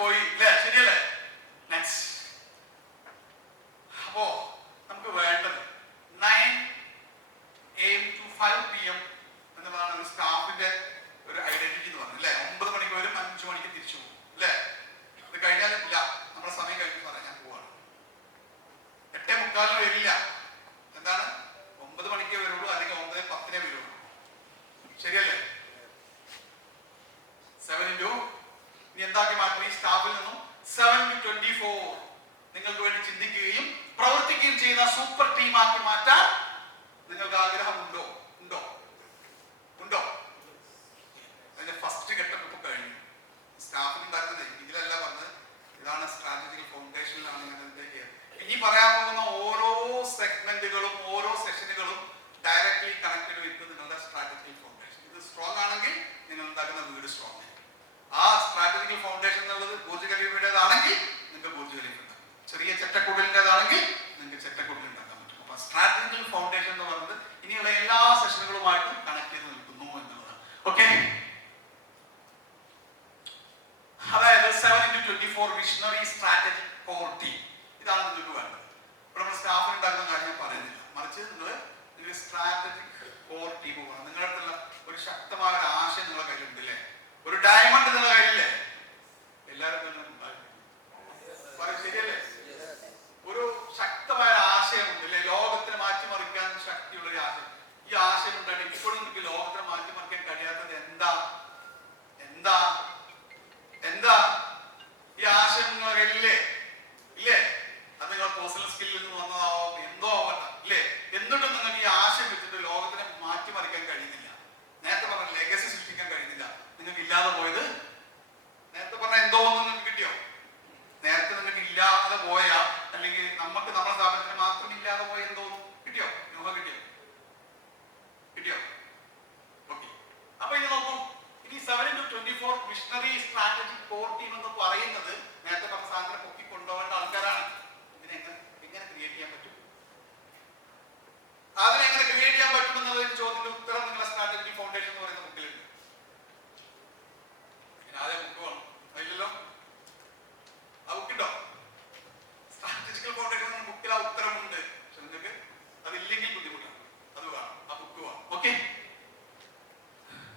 പോയി അല്ലേ? ശരിയല്ലേ? നെക്സ്റ്റ്. അപ്പോ നമുക്ക് വേണ്ടത് 9 AM to 5 PM എന്നുള്ളതാണ് ഒരു സ്റ്റാഫിന്റെ ഒരു ഐഡന്റിറ്റി എന്ന് പറഞ്ഞത് അല്ലേ? 9 മണിക്ക് വരും, 5 മണിക്ക് തിരിച്ചു പോകും അല്ലേ? ഇത് കഴിഞ്ഞാലും ഇല്ല, നമ്മുടെ സമയം കഴിഞ്ഞ് പറയാൻ ഞാൻ പോവാണ്. 8:45 വരില്ല. എന്താണ്? 9 മണിക്കേ വരുള്ളൂ, അല്ലെങ്കിൽ 9:10 വരുള്ളൂ. ശരിയല്ലേ? 7 into ഇനി എന്താക്കി മാറ്റും? ഈ സ്റ്റാഫിൽ നിന്നും 7 to 24 നിങ്ങൾക്ക് വേണ്ടി ചിന്തിക്കുകയും പ്രവർത്തിക്കുകയും ചെയ്യുന്ന സൂപ്പർ ടീമാക്കി മാറ്റാൻ നിങ്ങൾക്ക് ആഗ്രഹമുണ്ടോ? ഉണ്ടോ? ഉണ്ടോ? അതിന്റെ ഫസ്റ്റ് ഘട്ടം ഇപ്പൊ കഴിഞ്ഞു. സ്റ്റാഫിൽ ഉണ്ടാക്കുന്നത് ഇതിലല്ല പറഞ്ഞത്, ഇതാണ് സ്ട്രാറ്റജിക്കൽ ഫൗണ്ടേഷനിലാണ് ഞാൻ ഇതിലേക്ക്. ഇനി പറയാൻ പോകുന്ന ഓരോ സെഗ്മെന്റുകളും ഓരോ സെഷനുകളും ഡയറക്ട്ലി കണക്റ്റഡ് വിത്ത് നിങ്ങളുടെ സ്ട്രാറ്റജിക്കൽ ഫൗണ്ടേഷൻ. ഇത് സ്ട്രോങ് ആണെങ്കിൽ നിങ്ങൾ ഉണ്ടാക്കുന്ന വീട് സ്ട്രോങ് ആയിരിക്കും. ആ സ്ട്രാറ്റജിക്കൽ ഫൗണ്ടേഷൻ എന്നുള്ളത് ബുർജ് ഖലീഫയുടേതാണെങ്കിൽ നിങ്ങൾക്ക് ബുർജ് ഖലീഫ ഉണ്ടാക്കാം, ചെറിയ ചെറ്റക്കുടലിൻ്റെതാണെങ്കിൽ നിങ്ങൾക്ക് ചെറ്റക്കുടൽ ഉണ്ടാക്കാൻ പറ്റും. അപ്പൊ സ്ട്രാറ്റജിക്കൽ ഫൗണ്ടേഷൻ എന്ന് പറയുന്നത് ഇനിയുള്ള എല്ലാ സെഷനുകളുമായിട്ടും കണക്ട് ചെയ്ത് നിൽക്കുന്നു എന്നുള്ളതാണ്. ഓക്കെ, അതായത് 7 into 24 visionary strategic core team, ഇതാണ് നിങ്ങൾക്ക് വേണ്ടത്. ഇപ്പോൾ നമ്മൾ സ്റ്റാഫ് ഉണ്ടാക്കുന്ന കാര്യം ഞാൻ പറയുന്നില്ല, മറിച്ച് നിങ്ങൾ സ്ട്രാറ്റജിക് കോർ ടീം വേണം. നിങ്ങളുടെ അടുത്തുള്ള ഒരു ശക്തമായ ഒരു ആശയം നിങ്ങളുടെ കയ്യിലുണ്ട് അല്ലേ? ഒരു ഡയമണ്ട് നിങ്ങളുടെ കയ്യിലില്ലേ? എല്ലാവരും ശരിയല്ലേ? ഒരു ശക്തമായ ആശയം ഉണ്ട് അല്ലെ? ലോകത്തിനെ മാറ്റിമറിക്കാൻ ശക്തിയുള്ള ഒരു ആശയം. ഈ ആശയം ഉണ്ടായിട്ട് ഇപ്പോഴും നിങ്ങൾക്ക് ലോകത്തിനെ മാറ്റിമറിക്കാൻ കഴിയാത്തത് എന്താ? എന്താ എന്താ ഈ ആശയം നിങ്ങളുടെ കയ്യിലില്ലേ? ഇല്ലേ? അത് നിങ്ങൾ പേഴ്സണൽ സ്കില്ലിൽ നിന്ന് വന്നതാവും, എന്തോ ആവട്ടെ ഇല്ലേ? എന്നിട്ടും നിങ്ങൾക്ക് ഈ ആശയം വെച്ചിട്ട് ലോകത്തിനെ മാറ്റിമറിക്കാൻ കഴിയുന്നില്ല. നേരത്തെ പറഞ്ഞ ലെഗസി സൃഷ്ടിക്കാൻ കഴിയുന്നില്ല. നിങ്ങൾക്ക് ഇല്ലാതെ പോയത്, നേരത്തെ പറഞ്ഞ എന്തോ ഒന്നും നിങ്ങൾക്ക് കിട്ടിയോ? നേരത്തെ നിങ്ങൾക്ക് ഇല്ലാതെ പോയ, അല്ലെങ്കിൽ നമുക്ക് നമ്മുടെ സ്ഥാപനത്തിന് മാത്രം ഇല്ലാതെ പോയ എന്തോ കിട്ടിയോ? യൂഹ കിട്ടിയോ? കിട്ടിയോ? ഓക്കെ, അപ്പൊ ഇനി നോക്കൂ. ഇനി 7 into 24 missionary strategic core team എന്ന് പറയുന്നത് നേരത്തെ പറഞ്ഞ സാധനത്തെ പൊക്കി കൊണ്ടുപോകേണ്ട ആൾക്കാരാണ്. എങ്ങനെ ക്രിയേറ്റ് ചെയ്യാൻ പറ്റും? അതിനെങ്ങനെ ക്രിയേറ്റ് ചെയ്യാൻ പറ്റും എന്നുള്ളതിന് ചോദ്യത്തിന്റെ ഉത്തരം നിങ്ങളുടെ സ്ട്രാറ്റജിക് ഫൗണ്ടേഷൻ എന്ന് പറയുന്ന ബുക്കിലുണ്ട്. ആദ്യം ബുക്ക് വേണം, അതിലല്ലോ ആ ബുക്കുണ്ടോ? സ്ട്രാറ്റജിക്കൽ ഫൗണ്ടേഷൻ എന്ന ബുക്കിൽ ആ ഉത്തരമുണ്ട്. പക്ഷെ നിങ്ങൾക്ക് അതില്ലെങ്കിൽ ബുദ്ധിമുട്ടാണ്, അത് വേണം, ആ ബുക്ക് വേണം. Okay,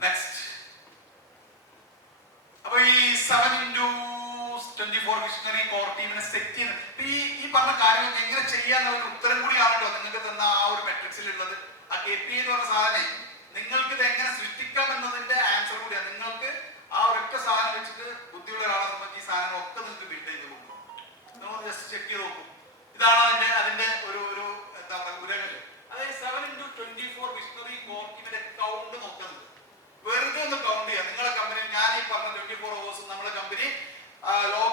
next. അപ്പൊ ഈ 7 into 24 മിഷണറി കോർ ടീമിനെ സെറ്റ് ചെയ്യുന്ന ഈ പറഞ്ഞ കാര്യങ്ങൾക്ക് എങ്ങനെ ചെയ്യാന്നുള്ള ഒരു ഉത്തരം കൂടിയാണ് കേട്ടോ നിങ്ങൾക്ക് തന്ന ആ ഒരു മെട്രിക്സിൽ ഉള്ളത്. ആ KPI എന്ന് പറഞ്ഞ സാധനം നിങ്ങൾക്ക് ഇത് എങ്ങനെ സൃഷ്ടിക്കാം എന്നതിന്റെ ആൻസർ കൂടിയാണ്. നിങ്ങൾക്ക് ആ ഒരൊറ്റ സാധനം വെച്ചിട്ട് ബുദ്ധിയുള്ള ഒരാളെ സംബന്ധിച്ച് ഈ സാധനങ്ങളൊക്കെ നിങ്ങൾക്ക് ബിൽഡ് ചെയ്ത് കൊണ്ടുപോകും. നിങ്ങൾ ജസ്റ്റ് ചെക്ക് ചെയ്ത് നോക്കും. ഇതാണ് അതിന്റെ ഒരു എന്താ പറയുക ഉരകല്. അതായത് 7 into 24 മിഷണറി കോർ ടീമിന്റെ കൗണ്ട് നോക്കുന്നത് വെറുതെ ഒന്ന് കൗണ്ട് ചെയ്യാം. നിങ്ങളുടെ കമ്പനി, ഞാൻ ഈ പറഞ്ഞ 24 hours നമ്മുടെ കമ്പനി ലോക